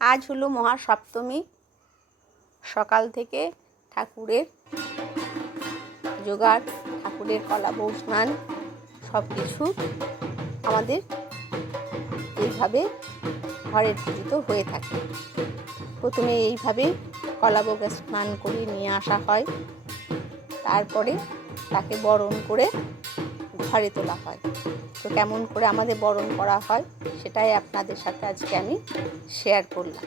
আজ হলো মহাসপ্তমী। সকাল থেকে ঠাকুরের জোগাড়, ঠাকুরের কলা বউ স্নান সব কিছু আমাদের এইভাবে ঘরের পুজো হয়ে থাকে। প্রথমে এইভাবে কলা বউকে স্নান করিয়ে নিয়ে আসা হয়, তারপরে তাকে বরণ করে ঘরে তোলা হয়। তো কেমন করে আমাদের বরণ করা হয় সেটাই আপনাদের সাথে আজকে আমি শেয়ার করলাম।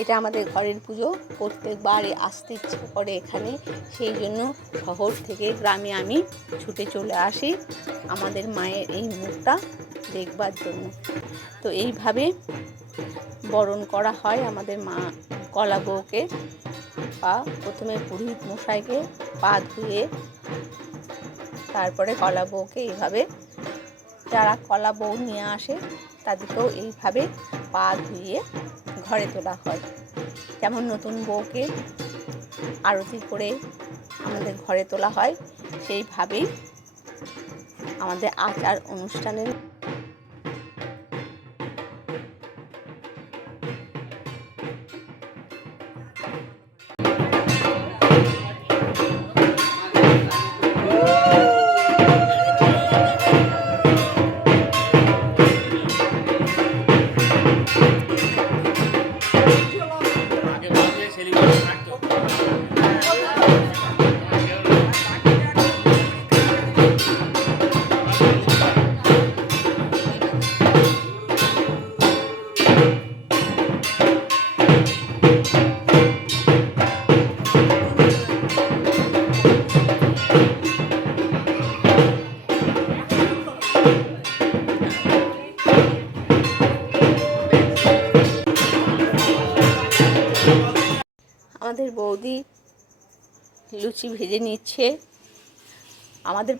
এটা আমাদের ঘরের পুজো, প্রত্যেকবার আসতে ইচ্ছে করে এখানে, সেই জন্য শহর থেকে গ্রামে আমি ছুটে চলে আসি আমাদের মায়ের এই মুখটা দেখবার জন্য। তো এইভাবে বরণ করা হয় আমাদের মা কলা বউকে। প্রথমে পুরোহিত মশাইকে পা ধুয়ে তারপরে কলা বউকে এইভাবে, যারা কলা বউ নিয়ে আসে তাদেরকেও এইভাবে পা ধুয়ে ঘরে তোলা হয়। যেমন নতুন বউকে আরতি করে আমাদের ঘরে তোলা হয়, সেইভাবেই আমাদের আচার অনুষ্ঠানের আমাদের বৌদি লুচি ভেজে নিচ্ছে। আমাদের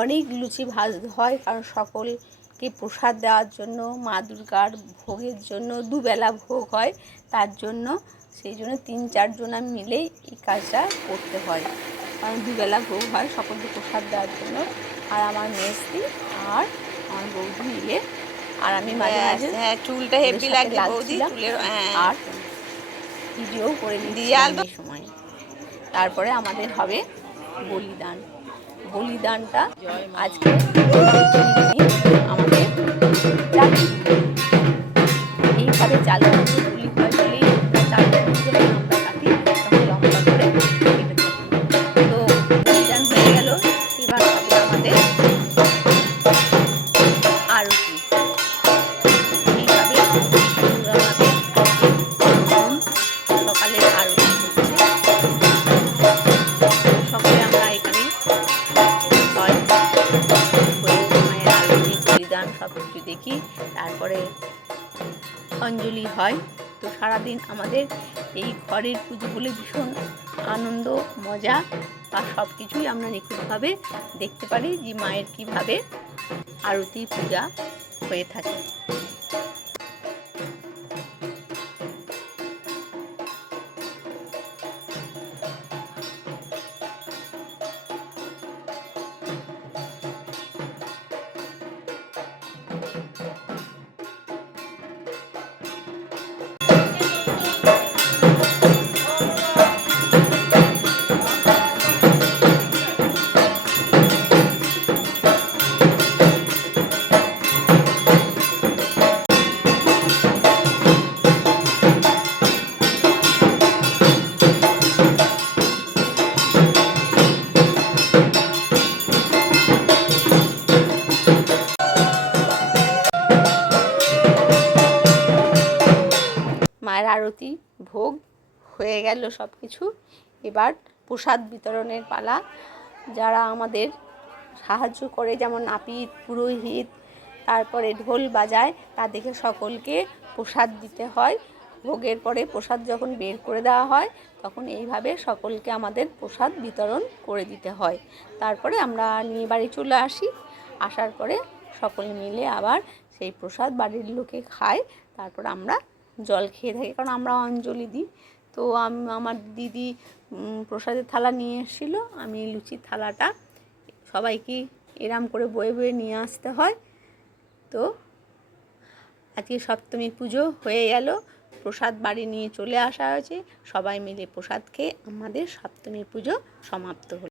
অনেক লুচি ভাজতে হয়, কারণ সকলকে প্রসাদ দেওয়ার জন্য, মা দুর্গার ভোগের জন্য দুবেলা ভোগ হয়, তার জন্য সেই জন্য 3-4 জন মিলেই এই কাজটা করতে হয়, কারণ দুবেলা ভোগ হয় সকলকে প্রসাদ দেওয়ার জন্য। আর আমার মেজদি আর আমার বৌদি মিলে, আর আমি মাঝে মাঝে চুলটা হেভি লাগে বৌদি, চুলের আর ভিডিও করে নিচ্ছি এই সময়। তারপরে আমাদের হবে বলিদান। বলিদানটা আজকে আমাদের এইভাবে চালু তুলি হয় বলেই চালু আমরা কাটি, তখন লম্বা করে কেটে থাকি। তো বলিদান হয়ে গেল, এবার হবে আমাদের আরতি। এইভাবে আমাদের সকালের আরতি হচ্ছে। সকলে আমরা এখানে মায়ের আরতি, বলিদান সব কিছু দেখি, তারপরে অঞ্জলি হয়। তো সারাদিন আমাদের এই ঘরের পুজোগুলো ভীষণ আনন্দ, মজা আর সব কিছুই আমরা নিখুঁতভাবে দেখতে পারি যে মায়ের কীভাবে আরতি পূজা হয়ে থাকে। মায়ের আরতি ভোগ হয়ে গেল সব কিছু। এবার প্রসাদ বিতরণের পালা। যারা আমাদের সাহায্য করে, যেমন নাপিত, পুরোহিত, তারপরে ঢোল বাজায়, তাদেরকে সকলকে প্রসাদ দিতে হয়। ভোগের পরে প্রসাদ যখন বের করে দেওয়া হয়, তখন এইভাবে সকলকে আমাদের প্রসাদ বিতরণ করে দিতে হয়। তারপরে আমরা নিয়ে বাড়ি চলে আসি। আসার পরে সকলে মিলে আবার সেই প্রসাদ বাড়ির লোকে খায়। তারপর আমরা জল খেয়ে থাকি, কারণ আমরা অঞ্জলি দিই। তো আমার দিদি প্রসাদের থালা নিয়ে এসেছিলো, আমি লুচির থালাটা সবাইকে এরম করে বয়ে বয়ে নিয়ে আসতে হয়। তো আজকে সপ্তমী পুজো হয়ে গেল, প্রসাদ বাড়ি নিয়ে চলে আসা হয়েছে, সবাই মিলে প্রসাদ খেয়ে আমাদের সপ্তমী পুজো সমাপ্ত হলো।